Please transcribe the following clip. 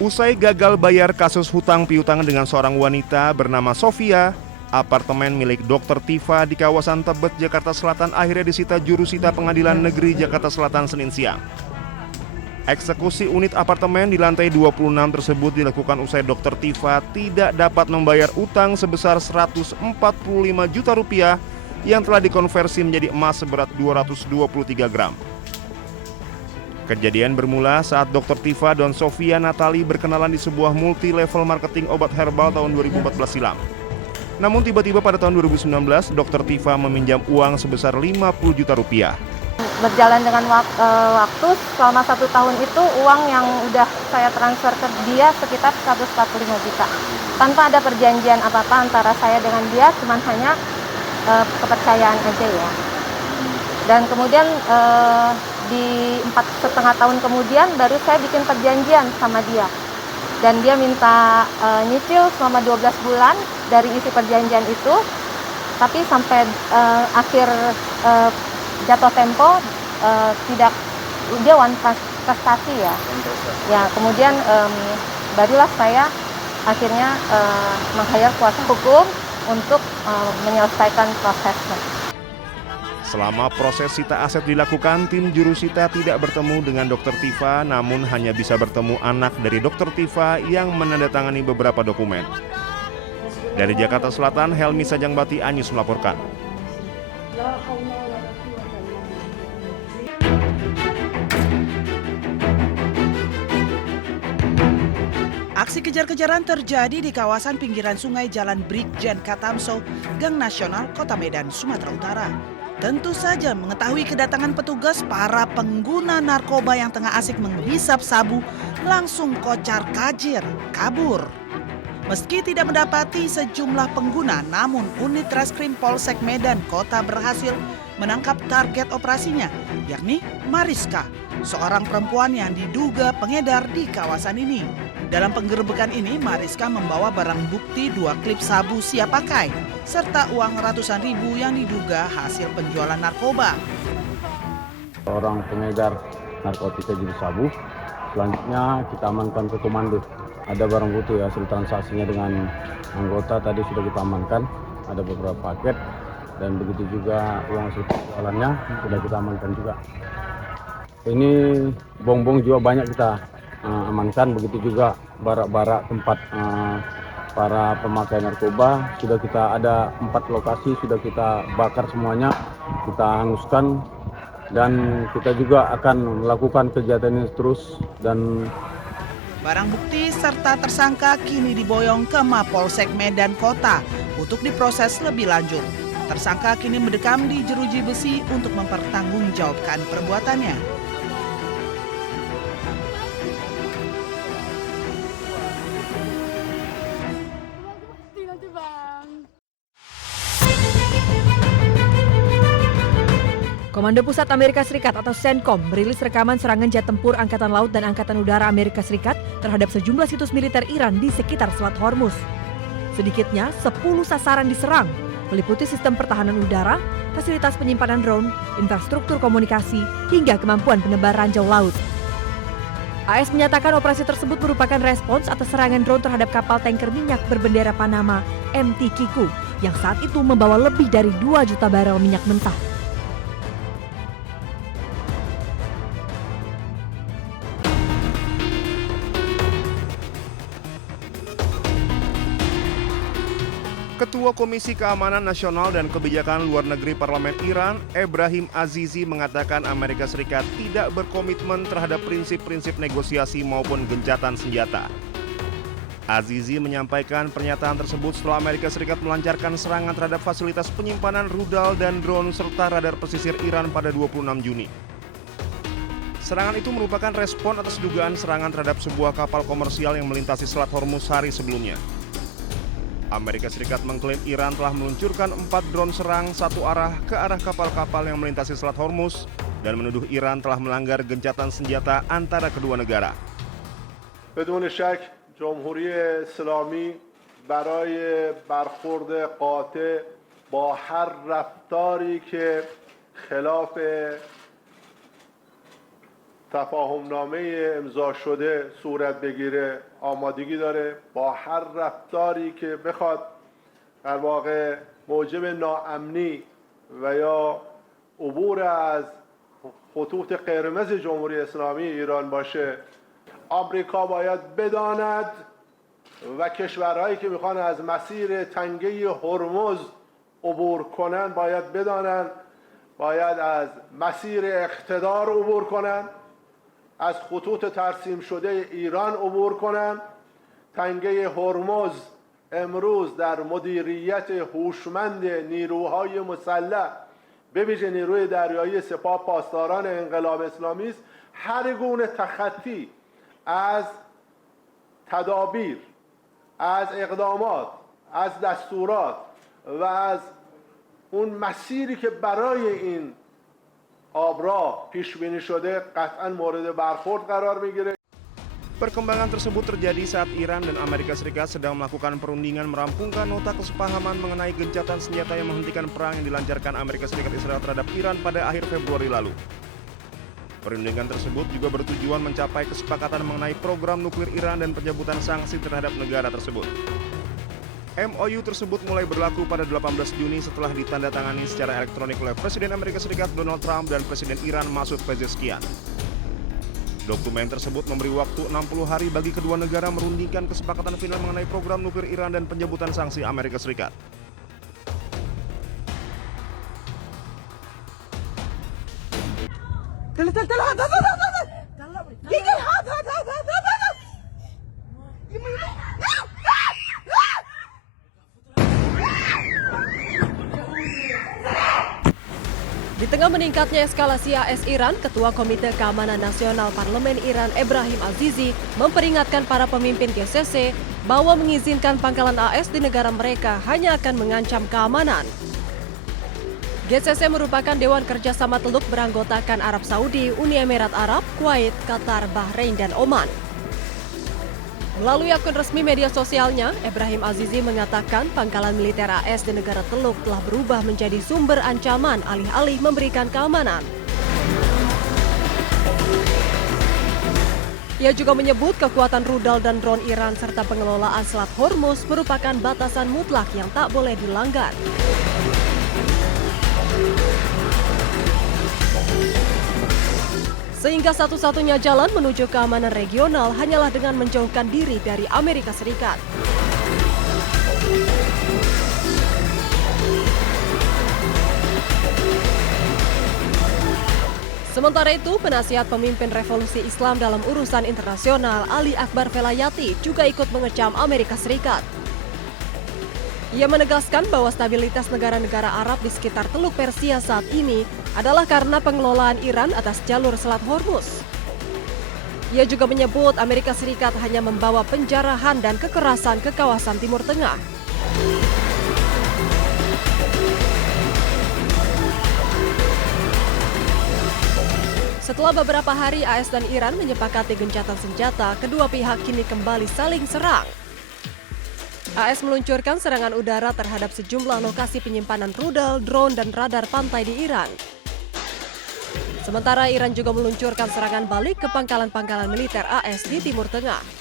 Usai gagal bayar kasus hutang piutang dengan seorang wanita bernama Sofia, apartemen milik Dr. Tifa di kawasan Tebet, Jakarta Selatan akhirnya disita jurusita Pengadilan Negeri Jakarta Selatan Senin siang. Eksekusi unit apartemen di lantai 26 tersebut dilakukan usai Dr. Tifa tidak dapat membayar utang sebesar 145 juta rupiah yang telah dikonversi menjadi emas seberat 223 gram. Kejadian bermula saat Dr. Tifa dan Sofia Natali berkenalan di sebuah multi-level marketing obat herbal tahun 2014 silam. Namun tiba-tiba pada tahun 2019, Dr. Tifa meminjam uang sebesar 50 juta rupiah. Berjalan dengan waktu, selama 1 tahun itu uang yang udah saya transfer ke dia sekitar 145 juta. Tanpa ada perjanjian apa-apa antara saya dengan dia, cuman hanya kepercayaan aja ya. Dan kemudian di 4,5 tahun kemudian baru saya bikin perjanjian sama dia. Dan dia minta nyicil selama 12 bulan dari isi perjanjian itu. Tapi sampai akhir jatuh tempo tidak, dia one prestasi ya. Ya, kemudian barulah saya akhirnya meng-hire kuasa hukum untuk menyelesaikan prosesnya. Selama proses sita aset dilakukan, tim jurusita tidak bertemu dengan Dr. Tifa, namun hanya bisa bertemu anak dari Dr. Tifa yang menandatangani beberapa dokumen. Dari Jakarta Selatan, Helmi Sajangbati, Anyus melaporkan. Aksi kejar-kejaran terjadi di kawasan pinggiran sungai Jalan Brigjen Katamso, Gang Nasional, Kota Medan, Sumatera Utara. Tentu saja mengetahui kedatangan petugas, para pengguna narkoba yang tengah asik menghisap sabu langsung kocar kacir, kabur. Meski tidak mendapati sejumlah pengguna, namun unit Reskrim Polsek Medan Kota berhasil menangkap target operasinya, yakni Mariska, seorang perempuan yang diduga pengedar di kawasan ini. Dalam penggerebekan ini, Mariska membawa barang bukti 2 klip sabu siap pakai, serta uang ratusan ribu yang diduga hasil penjualan narkoba. Orang pengedar narkotika jenis sabu, selanjutnya kita amankan ke komando. Ada barang bukti hasil transaksinya dengan anggota tadi sudah kita amankan, ada beberapa paket, dan begitu juga uang hasil penjualannya sudah kita amankan juga. Ini bong-bong juga banyak kita amankan, begitu juga barak-barak tempat para pemakai narkoba. Sudah kita ada 4 lokasi, sudah kita bakar semuanya, kita hanguskan, dan kita juga akan melakukan kegiatan ini terus. Dan barang bukti serta tersangka kini diboyong ke Mapolsek Medan Kota untuk diproses lebih lanjut. Tersangka kini mendekam di jeruji besi untuk mempertanggungjawabkan perbuatannya. Komando Pusat Amerika Serikat atau CENTCOM merilis rekaman serangan jet tempur Angkatan Laut dan Angkatan Udara Amerika Serikat terhadap sejumlah situs militer Iran di sekitar Selat Hormuz. Sedikitnya 10 sasaran diserang, meliputi sistem pertahanan udara, fasilitas penyimpanan drone, infrastruktur komunikasi, hingga kemampuan penebar ranjau laut. AS menyatakan operasi tersebut merupakan respons atas serangan drone terhadap kapal tanker minyak berbendera Panama MT Kiku yang saat itu membawa lebih dari 2 juta barel minyak mentah. Ketua Komisi Keamanan Nasional dan Kebijakan Luar Negeri Parlemen Iran, Ebrahim Azizi, mengatakan Amerika Serikat tidak berkomitmen terhadap prinsip-prinsip negosiasi maupun gencatan senjata. Azizi menyampaikan pernyataan tersebut setelah Amerika Serikat melancarkan serangan terhadap fasilitas penyimpanan rudal dan drone serta radar pesisir Iran pada 26 Juni. Serangan itu merupakan respon atas dugaan serangan terhadap sebuah kapal komersial yang melintasi Selat Hormuz hari sebelumnya. Amerika Serikat mengklaim Iran telah meluncurkan 4 drone serang satu arah ke arah kapal-kapal yang melintasi Selat Hormuz dan menuduh Iran telah melanggar gencatan senjata antara kedua negara. بدون شک جمهوری اسلامی برای برخورد قاطع با هر رفتاری که خلاف تفاهمنامه امضا شده صورت بگیره آمادگی داره با هر رفتاری که بخواد در واقع موجب ناامنی و یا عبور از خطوط قرمز جمهوری اسلامی ایران باشه. آمریکا باید بداند و کشورهایی که میخوان از مسیر تنگه هرمز عبور کنن باید بدانند باید از مسیر اقتدار عبور کنن، از خطوط ترسیم شده ایران عبور کنن. تنگه هرمز امروز در مدیریت هوشمند نیروهای مسلح به ویژه نیروی دریایی سپاه پاسداران انقلاب اسلامی است. هر گونه تخطی از تدابیر، از اقدامات، از دستورات و از اون مسیری که برای این آبراه پیش بینی شده قطعا مورد برخورد قرار میگیره. Perkembangan tersebut terjadi saat Iran dan Amerika Serikat sedang melakukan perundingan merampungkan nota kesepahaman mengenai gencatan senjata yang menghentikan perang yang dilancarkan Amerika Serikat Israel terhadap Iran pada akhir Februari lalu. Perundingan tersebut juga bertujuan mencapai kesepakatan mengenai program nuklir Iran dan pencabutan sanksi terhadap negara tersebut. MOU tersebut mulai berlaku pada 18 Juni setelah ditandatangani secara elektronik oleh Presiden Amerika Serikat Donald Trump dan Presiden Iran Masoud Pezeshkian. Dokumen tersebut memberi waktu 60 hari bagi kedua negara merundingkan kesepakatan final mengenai program nuklir Iran dan pencabutan sanksi Amerika Serikat. Di tengah meningkatnya eskalasi AS Iran, Ketua Komite Keamanan Nasional Parlemen Iran Ebrahim Azizi memperingatkan para pemimpin GCC bahwa mengizinkan pangkalan AS di negara mereka hanya akan mengancam keamanan. GCC merupakan Dewan Kerjasama Teluk beranggotakan Arab Saudi, Uni Emirat Arab, Kuwait, Qatar, Bahrain, dan Oman. Melalui akun resmi media sosialnya, Ebrahim Azizi mengatakan pangkalan militer AS di negara Teluk telah berubah menjadi sumber ancaman alih-alih memberikan keamanan. Ia juga menyebut kekuatan rudal dan drone Iran serta pengelolaan Selat Hormuz merupakan batasan mutlak yang tak boleh dilanggar. Sehingga satu-satunya jalan menuju keamanan regional hanyalah dengan menjauhkan diri dari Amerika Serikat. Sementara itu, penasihat pemimpin revolusi Islam dalam urusan internasional Ali Akbar Velayati juga ikut mengecam Amerika Serikat. Ia menegaskan bahwa stabilitas negara-negara Arab di sekitar Teluk Persia saat ini adalah karena pengelolaan Iran atas jalur Selat Hormuz. Ia juga menyebut Amerika Serikat hanya membawa penjarahan dan kekerasan ke kawasan Timur Tengah. Setelah beberapa hari AS dan Iran menyepakati gencatan senjata, kedua pihak kini kembali saling serang. AS meluncurkan serangan udara terhadap sejumlah lokasi penyimpanan rudal, drone, dan radar pantai di Iran. Sementara Iran juga meluncurkan serangan balik ke pangkalan-pangkalan militer AS di Timur Tengah.